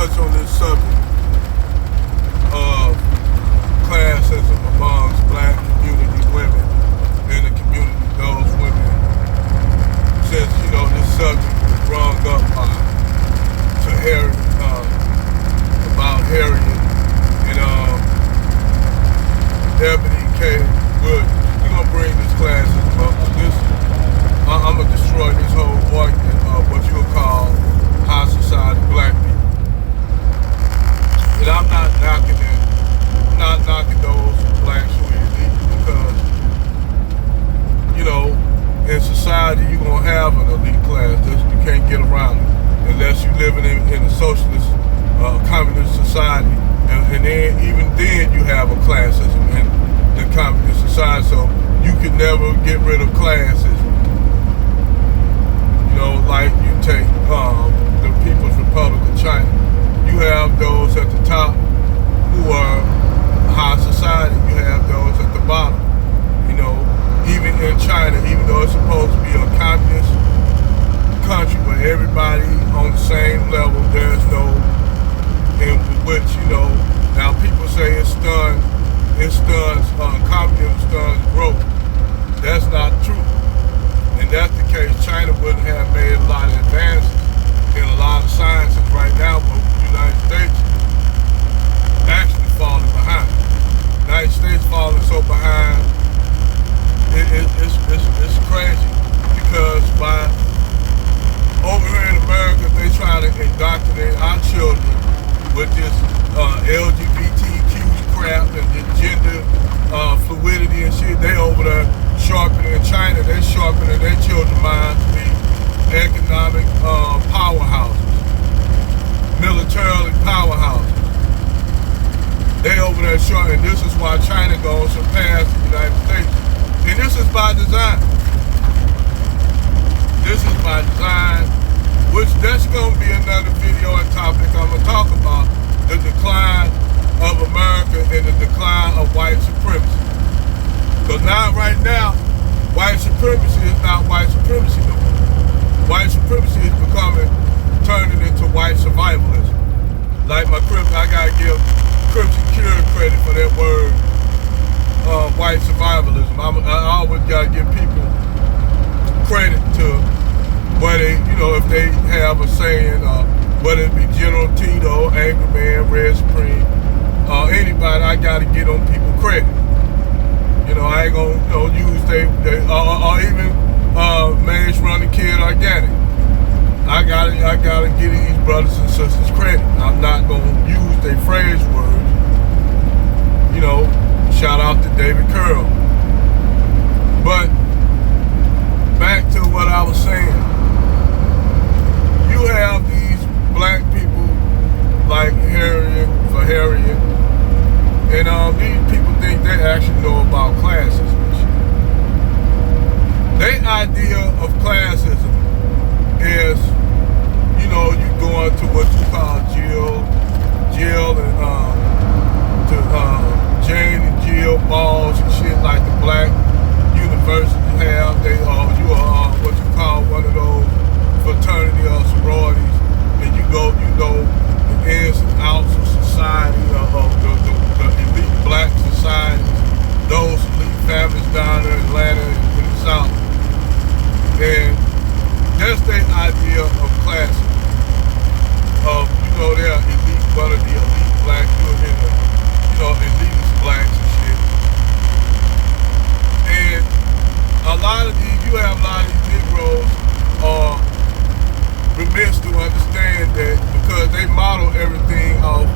touch on this subject of classism amongst black community women in the community, those women, since, this subject was brought up to Harriet, about Harriet and Ebony K. Williams. We're going to bring this classism up. I'm going to destroy this whole argument of what you would call high society black people. And I'm not knocking it. I'm not knocking those blacks who are elite because, in society you're going to have an elite class. You can't get around it unless you're living in a socialist, communist society. And then, even then, you have a classism in communist society. So you can never get rid of classism. Like you take the People's Republic of China. You have those at the top who are high society. You have those at the bottom. Even in China, even though it's supposed to be a communist country where everybody on the same level, there's no, in which, now people say it stuns, communism stuns growth. That's not true. And that's the case. China wouldn't have made a lot of advances in a lot of sciences right now, but the United States actually falling behind. The United States falling so behind, it's crazy, because over here in America, they try to indoctrinate our children with this LGBTQ crap and the gender fluidity and shit. They over there sharpening. In China, they sharpening their children's minds to be economic powerhouses, militarily powerhouses. They over there sharpening. This is why China goes surpass the United States. And this is by design. This is by design, which that's going to be another video and topic I'm going to talk about, the decline of America and the decline of white supremacy. Because right now, white supremacy is not white supremacy no more. White supremacy is turning into white survivalism. Like I got to give Crimson Cure credit for that word, white survivalism. I always got to give people credit to where they, if they have a saying, whether it be General Tito, Angry Man, Red Supreme, anybody, I got to get on people credit. I ain't gonna use or even Maze Running Kid Organic. I gotta give these brothers and sisters credit. I'm not gonna use their phrase words. Shout out to David Curl. But back to what I was saying. You have these black people like Harriet, and these people think they actually know about classism. Their idea of classism is, you go into what you call Jill and Jane and Jill balls and shit like the black universities have. You are what you call one of those fraternity or sororities, and you go the ins and outs of society, of the elite black societies, those elite families down there in Atlanta and in the South. And that's their idea of classism. They're elite, one of the elite blacks, elitist blacks and shit. And you have a lot of these Negroes are remiss to understand that because they model everything off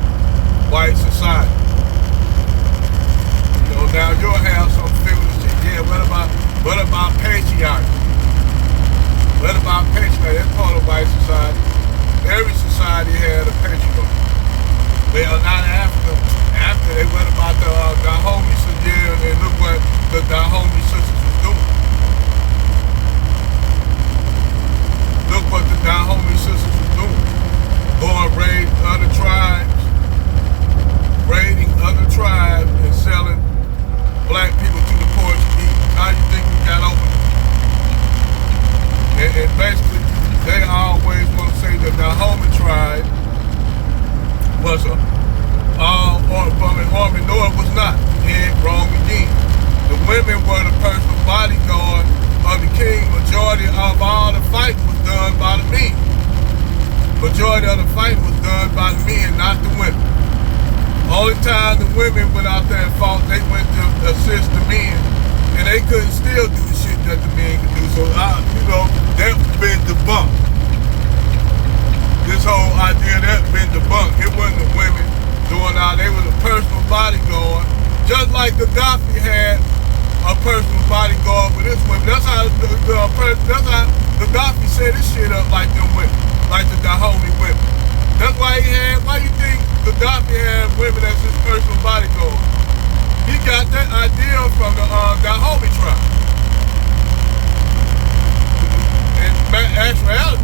white society. Now you'll have some feminist shit. Yeah, what about patriarchy? What about patriarchy? That's part of white society. Every society had a patriarch. Well, not Africa. After they went about the Dahomey sisters, and look what the Dahomey sisters was doing. Look what the Dahomey sisters was doing. Going raid other tribes, raiding other tribes and selling black people to the Portuguese. How do you think we got over it? And basically, they always want to say that the Dahomey tribe women were the personal bodyguard of the king. Majority of all the fighting was done by the men. Majority of the fighting was done by the men, not the women. Only time the women went out there and fought, they went to assist the men, and they couldn't still do the shit that the men could do. So, that's been debunked. This whole idea, that's been debunked. It wasn't the women doing all, they were the personal bodyguard. Just like Gaddafi had a personal bodyguard with his women. That's how Gaddafi set his shit up like them women, like the Dahomey women. That's why why you think Gaddafi had women as his personal bodyguard? He got that idea from the Dahomey tribe. In actuality,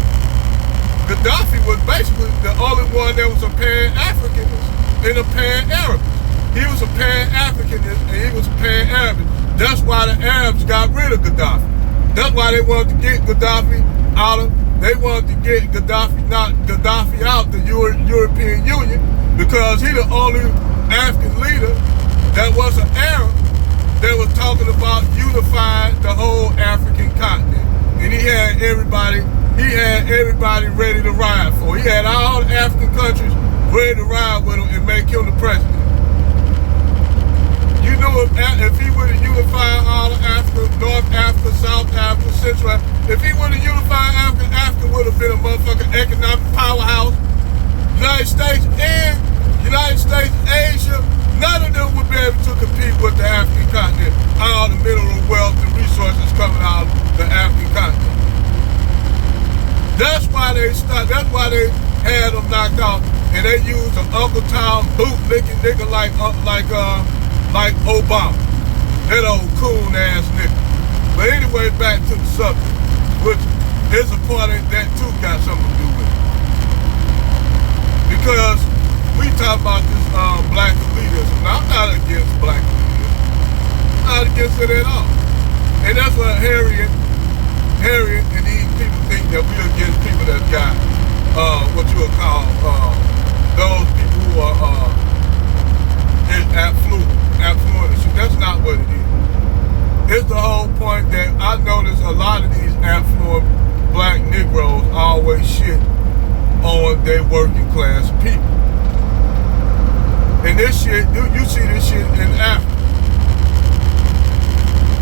Gaddafi was basically the only one that was a pan-Africanist and a pan-Arabist. He was a pan-Africanist and he was a pan-Arabist. That's why the Arabs got rid of Gaddafi. That's why they wanted to get Gaddafi out of, they wanted to get Gaddafi out the European Union, because he the only African leader that was an Arab that was talking about unifying the whole African continent. And he had everybody ready to ride for. He had all the African countries ready to ride with him and make him the president. You know, if he would have unified all of Africa, North Africa, South Africa, Central Africa, if he would have unified Africa, Africa would have been a motherfucking economic powerhouse. United States, Asia, none of them would be able to compete with the African continent. All the mineral wealth and resources coming out of the African continent. That's why they had them knocked out, and they used an Uncle Tom bootlicking nigga like Obama. That old coon ass nigga. But anyway, back to the subject, which is a part of that too got something to do with it. Because we talk about this black elitism. Now, I'm not against black elitism. I'm not against it at all. And that's what Harriet and these people think, that we're against people that got what you would call those people who are affluent. That's not what it is. It's the whole point that I notice a lot of these affluent black Negroes always shit on their working class people. And this shit, you see this shit in Africa.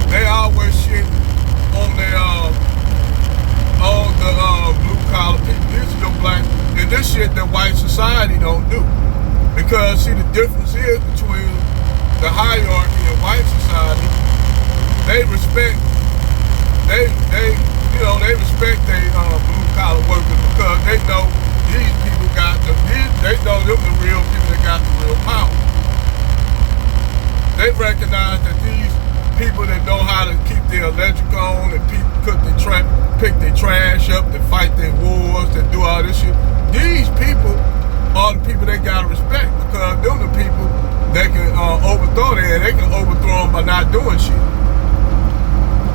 They always shit on the blue collar people. These are the black, and this shit that white society don't do. Because see, the difference is between the hierarchy in white society, they respect their blue collar workers, because they know these people they know them the real people that got the real power. They recognize that these people that know how to keep their electric on and pick their trash up, to fight their wars, to do all this shit. These people are the people they gotta respect, because them the people that can overthrow them. They can overthrow them by not doing shit.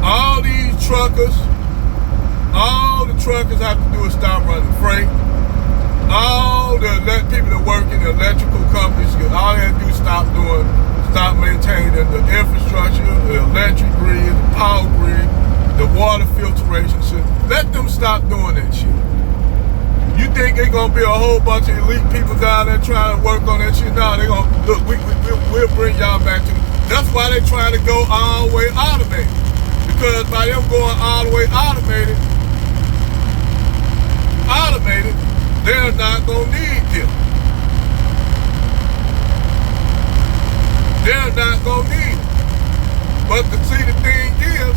All these truckers, all the truckers have to do is stop running freight. All the people that work in the electrical companies, all they have to do is stop maintaining the infrastructure, the electric grid, the power grid, the water filtration system. Let them stop doing that shit. You think they're gonna be a whole bunch of elite people down there trying to work on that shit? No, they're gonna look. We'll bring y'all back to. That's why they're trying to go all the way automated. Because by them going all the way automated, they're not gonna need them. They're not gonna need them. But the thing is,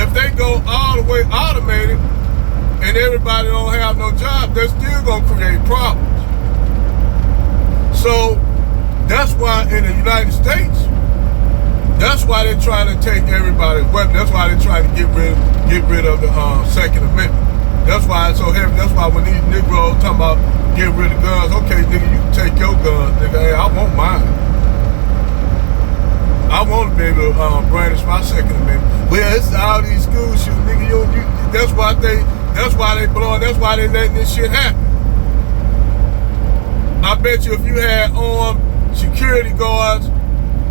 if they go all the way automated and everybody don't have no job, they're still gonna create problems. So that's why in the United States, that's why they're trying to take everybody's weapon. That's why they're trying to get rid of the Second Amendment. That's why it's so heavy. That's why when these Negroes talking about getting rid of guns, okay, nigga, you can take your guns, nigga. Hey, I want mine. I want to be able to brandish my Second Amendment. Well, it's all these school shootings, nigga. That's why they blowing. That's why they letting this shit happen. I bet you if you had armed security guards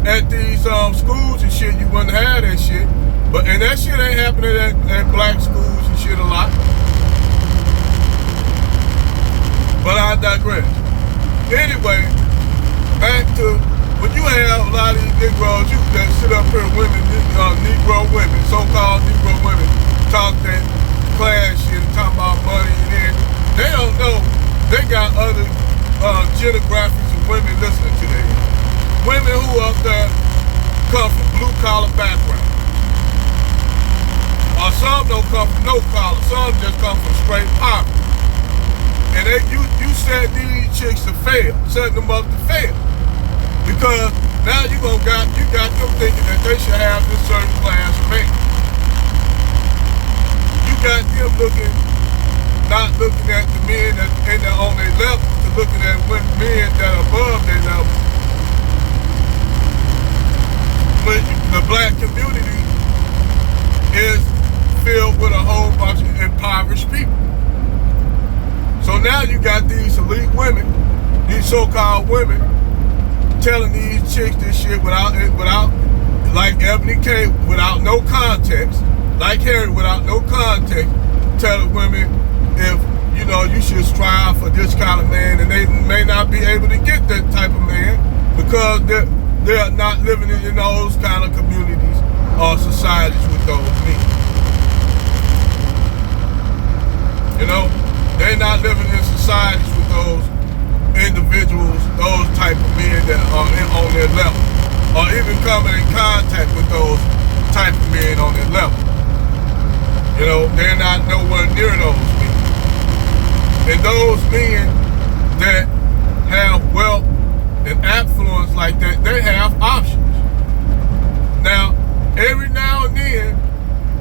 at these schools and shit, you wouldn't have that shit. And that shit ain't happening at black schools and shit a lot. But I digress. Anyway, back to when you have a lot of these Negroes that sit up here, women, Negro women, so-called Negro women, talk that class shit and talk about money, and then they don't know they got other genographics of women listening to them. Women who up there come from blue-collar background. Or some don't come from no collar, some just come from straight poverty. And you set these chicks to fail, setting them up to fail. Because now you got them thinking that they should have this certain class of man. You got them not looking at the men that are on their level, to looking at men that are above their level. But the black community is filled with a whole bunch of impoverished people. So now you got these elite women, these so-called women, telling these chicks this shit without, like Ebony K, without no context, like Harry, without no context, telling women if, you should strive for this kind of man, and they may not be able to get that type of man because they're not living in those kind of communities or societies with those men. They're not living in societies with those individuals, those type of men that are on their level, or even coming in contact with those type of men on their level. They're not nowhere near those men. And those men that have wealth and affluence like that, they have options. Now, every now and then,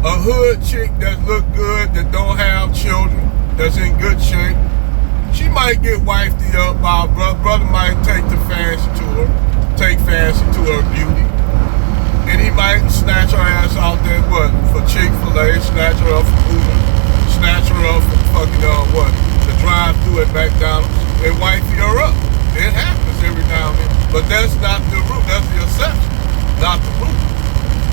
a hood chick that look good, that don't have children, that's in good shape, she might get wifey up by a brother might take fancy to her beauty. And he might snatch her ass out there, for Chick-fil-A, snatch her up for Uber, snatch her up for the drive-thru at McDonald's, and wifey her up. It happens every now and then, but that's not the rule, that's the exception, not the rule.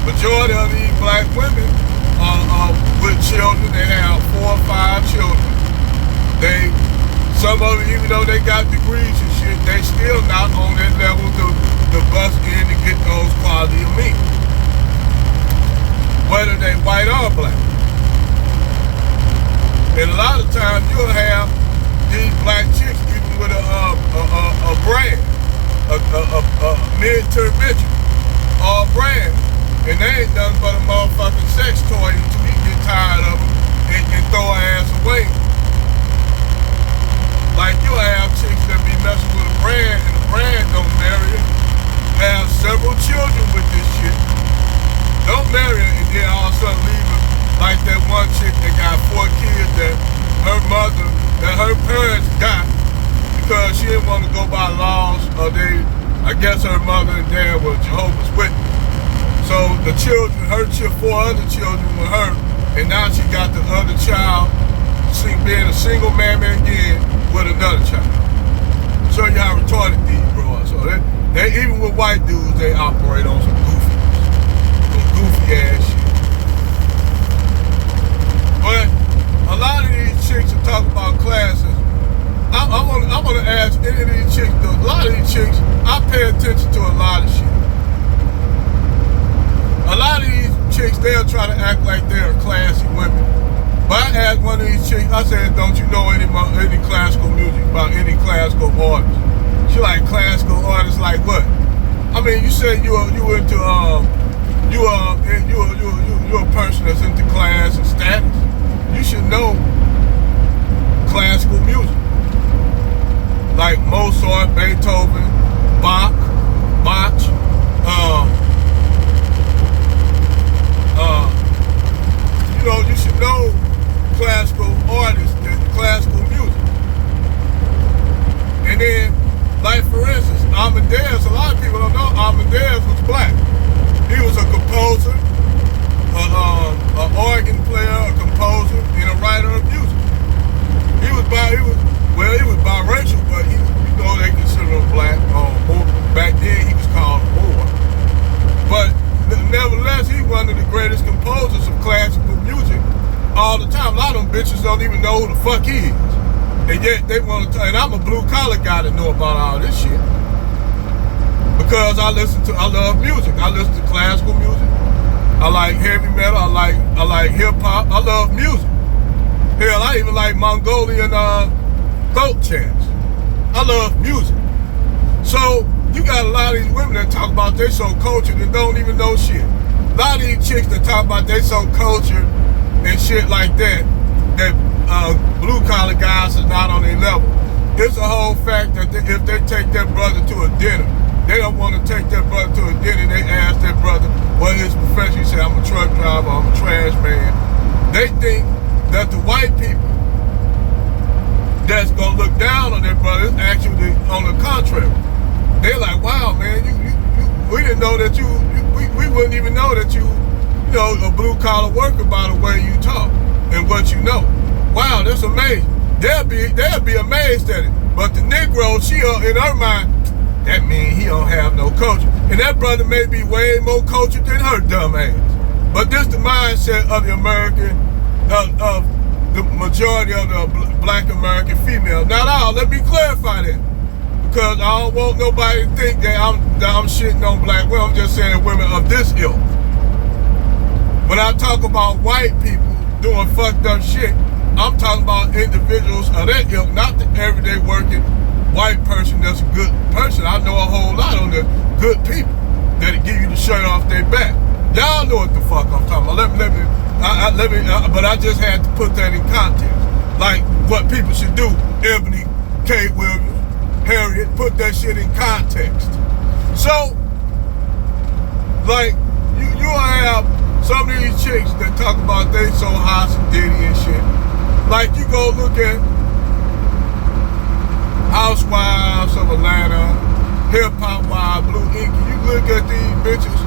Majority of these black women are with children, they have 4 or 5 children. Some of them, even though they got degrees and shit, they still not on that level to bust in to get those quality of men. Whether they white or black. And a lot of times you'll have these black chicks even with a brand, a mid-term or a brand. And they ain't nothing but a motherfucking sex toy until you get tired of them and throw her ass away. Like you'll have chicks that be messing with a brand and the brand don't marry her, have several children with this shit, don't marry her, and then all of a sudden leave her. Like that one chick that got 4 kids that her parents got because she didn't want to go by laws, or I guess her mother and dad were Jehovah's Witnesses. So the children, 4 other children with her, and now she got the other child being a single mammy again with another child. Show you how retarded these bro are. So they even with white dudes, they operate on some goofy ass shit. But a lot of these chicks are talking about classes. I want to ask any of these chicks, a lot of these chicks, I pay attention to a lot of shit. A lot of these chicks, they'll try to act like they're classy women. But I asked one of these chicks, I said, don't you know any classical music, about any classical artists? She like, classical artists like what? I mean, you said you're a person that's into class and status. You should know classical music. Like Mozart, Beethoven, Bach, you should know classical artists and classical music. And then, like for instance, Amadeus, a lot of people don't know Amadeus was black. He was a composer, an organ player, a composer, and a writer of music. He was biracial, but they consider him black. Back then he was called Moor. them bitches don't even know who the fuck he is. And yet they want to, and I'm a blue collar guy to know about all this shit. Because I love music. I listen to classical music. I like heavy metal. I like hip hop. I love music. Hell, I even like Mongolian throat chants. I love music. So you got a lot of these women that talk about they so cultured and don't even know shit. A lot of these chicks that talk about they so cultured and shit like that, that blue collar guys is not on their level. It's a whole fact that if they take their brother to a dinner, they don't want to take their brother to a dinner. They ask their brother what his profession. He said, I'm a truck driver, I'm a trash man. They think that the white people that's gonna look down on their brother is actually on the contrary. They're like, wow, man, we didn't know that we wouldn't even know that you know, a blue collar worker by the way you talk and what you know. Wow, that's amazing. They'll be amazed at it. But the Negro, she in her mind, that means he don't have no culture. And that brother may be way more cultured than her dumb ass. But this the mindset of the American, of the majority of the black American female. Not all, let me clarify that. Because I don't want nobody to think that I'm shitting on black women. I'm just saying women of this ilk. When I talk about white people doing fucked up shit, I'm talking about individuals of that ilk, not the everyday working white person that's a good person. I know a whole lot on the good people that'll give you the shirt off their back. Y'all know what the fuck I'm talking about. But I just had to put that in context. Like what people should do. Ebony, Kate Williams, Harriet, put that shit in context. So, like, you have some of these chicks that talk about they so hot and ditty and shit. Like, you go look at Housewives of Atlanta, Hip Hop Wives, Blue Inky. You look at these bitches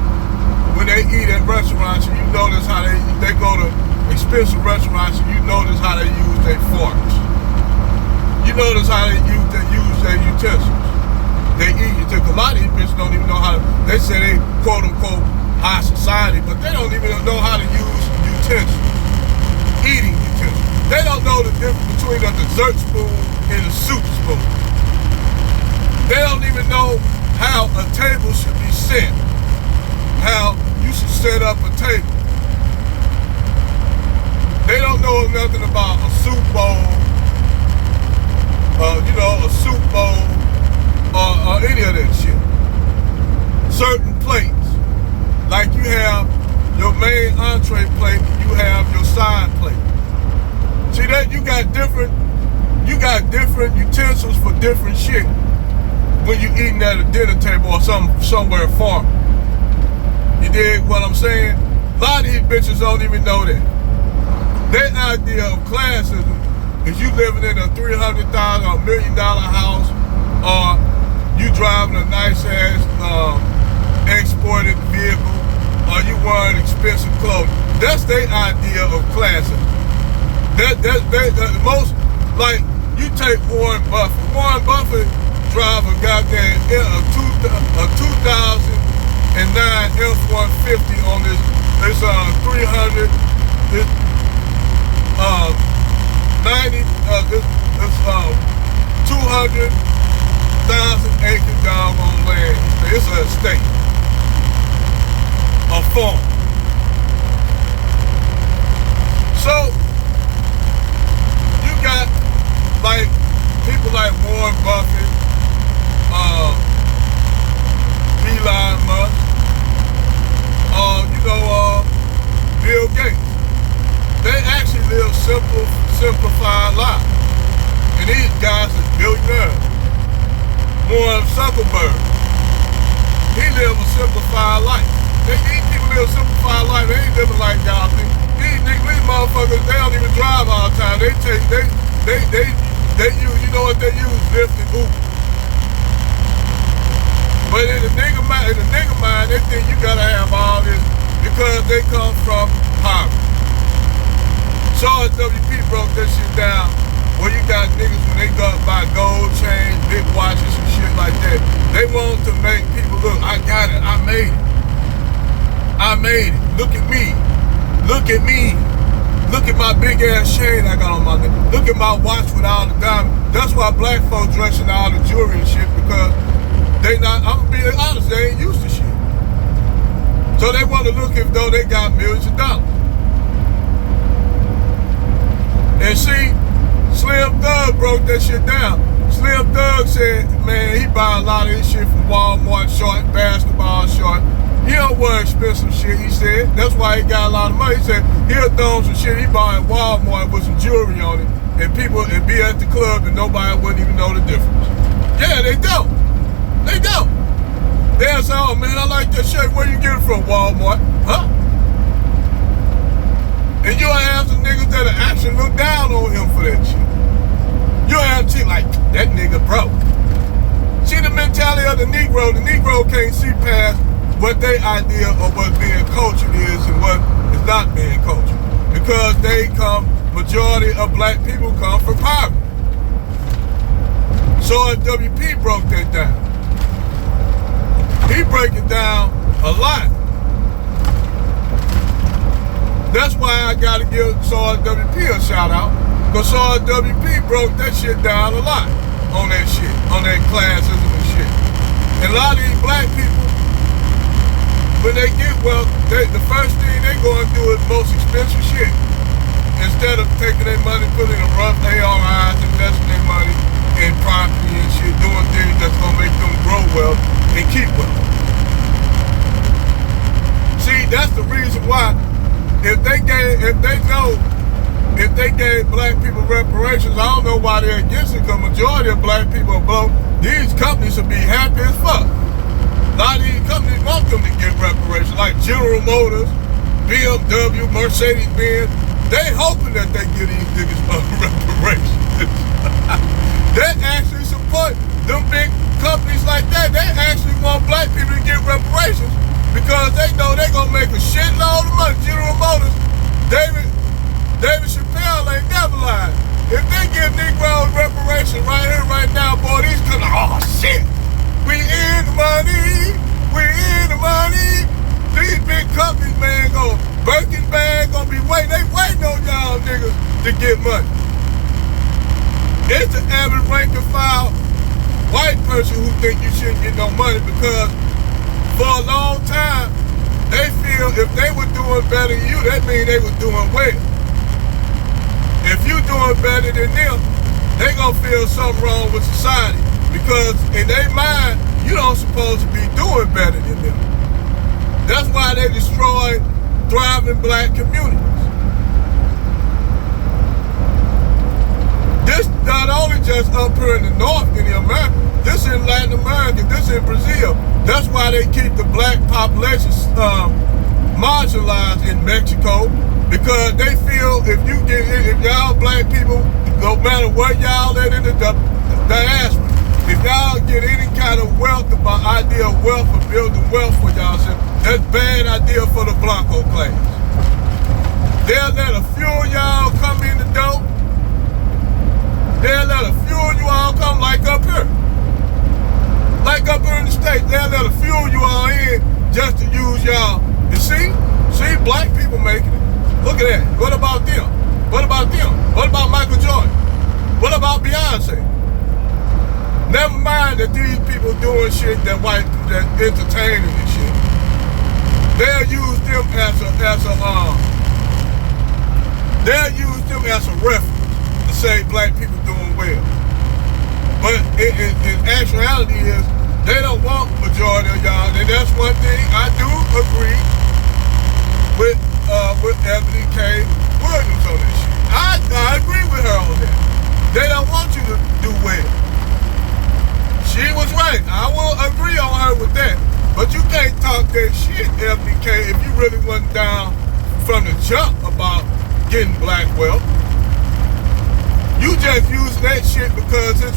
when they eat at restaurants, and you notice how they go to expensive restaurants, and you notice how they use their forks. You notice how they use their utensils. They eat utensils. A lot of these bitches don't even know how to, they say they quote unquote high society, but they don't even know how to use utensils. Eating utensils. They don't know the difference between a dessert spoon and a soup spoon. They don't even know how a table should be set. How you should set up a table. They don't know nothing about a soup bowl, a soup bowl, or any of that shit. Certain plates. Like you have your main entree plate, you have your side plate. See that you got different utensils for different shit when you eating at a dinner table or somewhere far. You dig what I'm saying? A lot of these bitches don't even know that. Their idea of classism is you living in a $300,000 or $1 million house, or you driving a nice ass exported vehicle, or you wearing expensive clothes. That's their idea of classism. That most, like, you take Warren Buffett. Warren Buffett drive a goddamn 2009 F-150 on this 300, this 200,000 acre doggone land. It's an estate, a farm. So you got like people like Warren Buffett, Elon Musk, Bill Gates. They actually live simplified lives. And these guys are billionaires. Warren Zuckerberg, he lives a simplified life. These people live a simplified life. They ain't living like y'all think. These motherfuckers, they don't even drive all the time. They use, you know what they use? Lyft and Uber. But in the nigga mind, they think you gotta have all this because they come from poverty. Charles W.P. broke that shit down where you got niggas when they go buy gold chains, big watches and shit like that. They want to make people look, I got it, I made it. I made it. Look at me. Look at me. Look at my big ass chain I got on my neck. Look at my watch with all the diamonds. That's why black folks dressing all the jewelry and shit, because they not, I'm being honest, they ain't used to shit. So they want to look as though they got millions of dollars. And see, Slim Thug broke that shit down. Slim Thug said, man, he buy a lot of his shit from Walmart, short, basketball short. He don't wear expensive shit, he said. That's why he got a lot of money. He said he'll throw some shit he bought at Walmart with some jewelry on it, and people would be at the club and nobody wouldn't even know the difference. Yeah, they don't. They don't. They'll say, oh man, I like that shirt. Where you get it from? Walmart. Huh? And you'll have some niggas that'll actually look down on him for that shit. You'll have shit like, that nigga broke. See the mentality of the Negro. The Negro can't see past what their idea of what being cultured is and what is not being cultured. Because majority of black people come from poverty. So WP broke that down. He break it down a lot. That's why I gotta give Saw WP a shout out. Because Saw WP broke that shit down a lot on that shit, on that classism and shit. And a lot of these black people, when they get wealth, the first thing they go and do is most expensive shit. Instead of taking their money, putting in rough ARIs, investing their money in property and shit, doing things that's gonna make them grow wealth and keep wealth. See, that's the reason why if they gave black people reparations, I don't know why they're against it, because majority of black people are broke. These companies would be happy as fuck. A lot of these companies want them to get reparations, like General Motors, BMW, Mercedes-Benz. They hoping that they give these niggas reparations. They actually support them big companies like that. They actually want black people to get reparations because they know they're going to make a shitload of money. General Motors, David Chappelle ain't never lied. If they give Negroes reparations right here, right now, boy, these companies, oh shit, we in the money, we in the money. These big companies, man, Birkin bag gonna be waiting. They waiting on y'all niggas to get money. It's the average rank and file white person who think you shouldn't get no money, because for a long time, they feel if they were doing better than you, that means they were doing well. If you doing better than them, they gonna feel something wrong with society, because in their mind, you don't supposed to be doing better than them. That's why they destroyed thriving black communities. This not only just up here in the north in the America, this in Latin America, this in Brazil. That's why they keep the black population marginalized in Mexico, because they feel if y'all black people, no matter where y'all at in the diaspora, if y'all get any kind of wealth, the idea of wealth or building wealth for y'allself, that's bad idea for the Blanco class. They'll let a few of y'all come in the door. They'll let a few of you all come like up here. Like up here in the States, they'll let a few of you all in just to use y'all. You see, black people making it. Look at that. What about them? What about them? What about Michael Jordan? What about Beyonce? Never mind that these people doing shit that entertaining and shit. They'll use them as a reference to say black people doing well. But in actuality is they don't want majority of y'all, and that's one thing I do agree with Ebony K. Williams on this shit. I agree with her on that. They don't want you to do well. She was right. I will agree on her with that. But you can't talk that shit, FBK, if you really wasn't down from the jump about getting black wealth. You just use that shit because it's